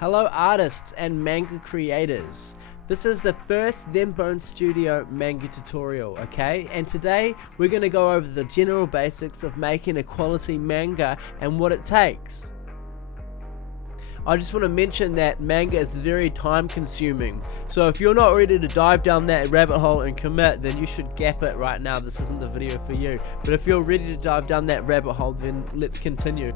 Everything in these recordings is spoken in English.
Hello artists and manga creators. This is the first Thembone Studio manga tutorial, okay? And today we're going to go over the general basics of making a quality manga and what it takes. I just want to mention that manga is very time consuming, so if you're not ready to dive down that rabbit hole and commit, then you should gap it right now. This isn't the video for you. But if you're ready to dive down that rabbit hole, then let's continue.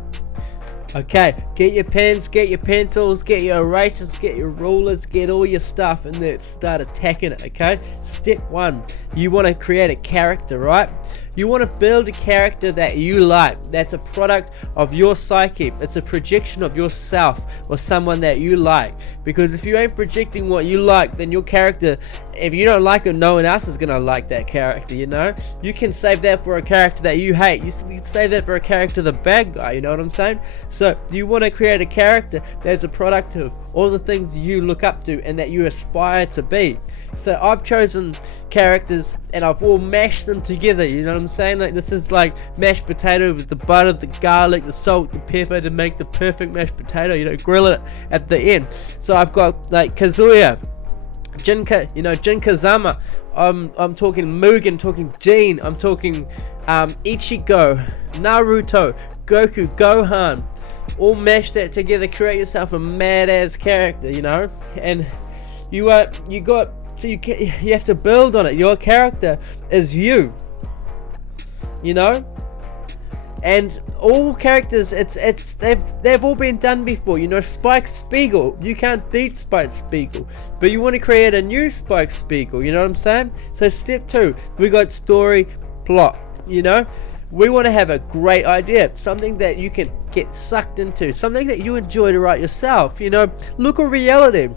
Okay, get your pens, get your pencils, get your erasers, get your rulers, get all your stuff, and let's start attacking it, okay? Step 1, you want to create a character, right? You want to build a character that you like, that's a product of your psyche, it's a projection of yourself or someone that you like. Because if you ain't projecting what you like, then your character, if you don't like it, no one else is going to like that character, you know? You can save that for a character that you hate, you can save that for a character, the bad guy, you know what I'm saying? So you want to create a character that's a product of all the things you look up to and that you aspire to be. So I've chosen characters and I've all mashed them together, you know what I'm saying? Like this is like mashed potato with the butter, the garlic, the salt, the pepper to make the perfect mashed potato, you know, grill it at the end. So I've got like Kazuya, Jin Kazama, I'm talking Mugen, talking Jin, I'm talking Ichigo, Naruto, Goku, Gohan, all mash that together, create yourself a mad ass character, you know. And you have to build on it. Your character is you, you know. And all characters, they've all been done before, you know. Spike Spiegel, you can't beat Spike Spiegel, but you want to create a new Spike Spiegel, you know what I'm saying? So step 2, we got story, plot, you know. We want to have a great idea, something that you can get sucked into, something that you enjoy to write yourself, you know. Look at reality,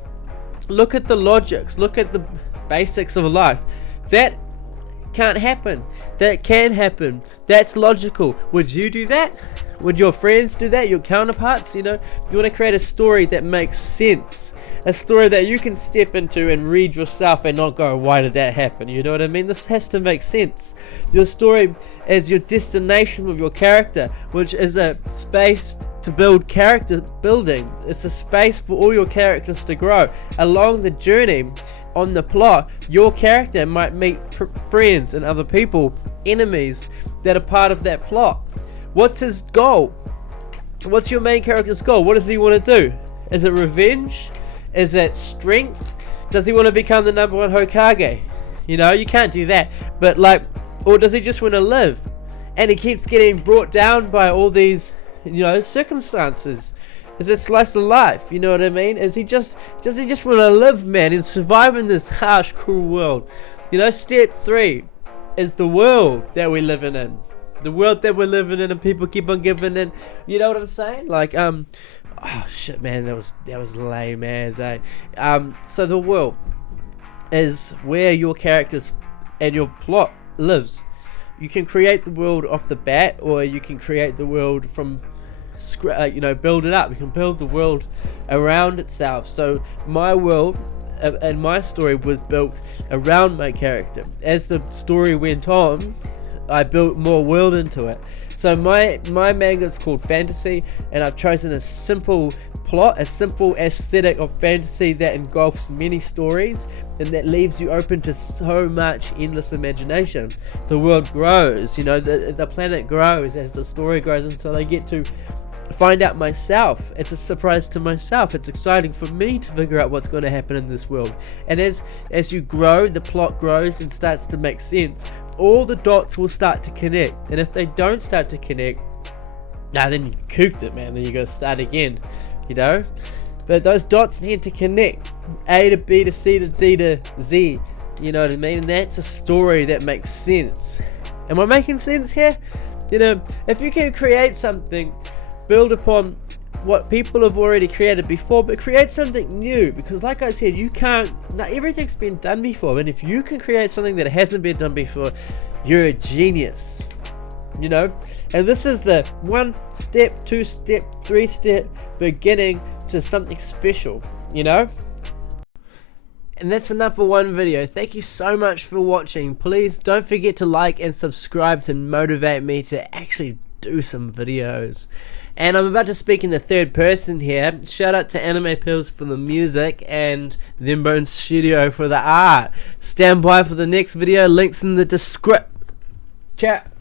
look at the logics, look at the basics of life. That can't happen, that can happen, that's logical. Would you do that? Would your friends do that, your counterparts? You know, you want to create a story that makes sense, a story that you can step into and read yourself and not go, why did that happen? You know what I mean? This has to make sense. Your story is your destination with your character, which is a space to build character building. It's a space for all your characters to grow. Along the journey on the plot, your character might meet friends and other people, enemies that are part of that plot. What's his goal? What's your main character's goal? What does he want to do? Is it revenge? Is it strength? Does he want to become the #1 Hokage? You know, you can't do that. But like, or does he just want to live? And he keeps getting brought down by all these, you know, circumstances. Is it slice of life? You know what I mean? Does he just want to live, man, and survive in this harsh, cruel world? You know, step 3 is the world that we're living in. The world that we're living in, and people keep on giving in. You know what I'm saying? Like, oh shit, man, that was lame as so the world is where your characters and your plot lives. You can create the world off the bat, or you can create the world from you know, build it up. You can build the world around itself. So my world and my story was built around my character. As the story went on, I built more world into it. So my manga is called Fantasy, and I've chosen a simple plot, a simple aesthetic of fantasy that engulfs many stories and that leaves you open to so much endless imagination. The world grows, you know, the planet grows as the story grows until I get to find out myself. It's a surprise to myself. It's exciting for me to figure out what's going to happen in this world. And as you grow, the plot grows and starts to make sense. All the dots will start to connect, and if they don't start to connect, then you cooked it, man. Then you gotta start again, you know. But those dots need to connect, A to B to C to D to Z, you know what I mean? And that's a story that makes sense. Am I making sense here? You know, if you can create something, build upon what people have already created before, but create something new, because like I said, everything's been done before, and if you can create something that hasn't been done before, you're a genius, you know. And this is the 1 step, 2 step, 3 step beginning to something special, you know. And that's enough for one video. Thank you so much for watching. Please don't forget to like and subscribe to motivate me to actually do some videos. And I'm about to speak in the third person here. Shout out to Anime Pills for the music and Thembone Studio for the art. Stand by for the next video. Links in the description. Chat.